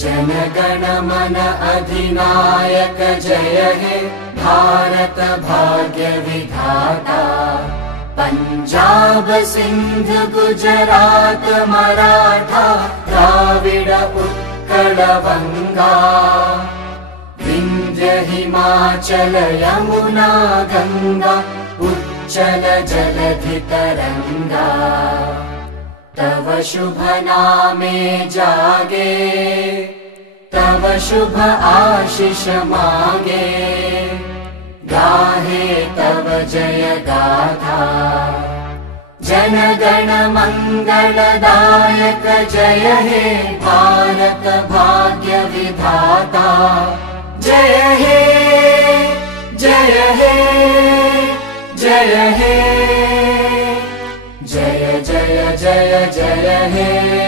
जनगण मन अधिनायक जय हे भारत भाग्य विधाता। पंजाब सिंध गुजरात मराठा द्राविड उत्कल वंगा। विंध्य हिमाचल यमुना गंगा उच्चल जलधि तरंगा। तव शुभ नामे जागे तव शुभ आशीष मागे। गाहे तव जय गाथा जनगण मंगलदायक जय हे भारत भाग्य विधाता। जय हे जय हे जय हे जय जय जय जय हे।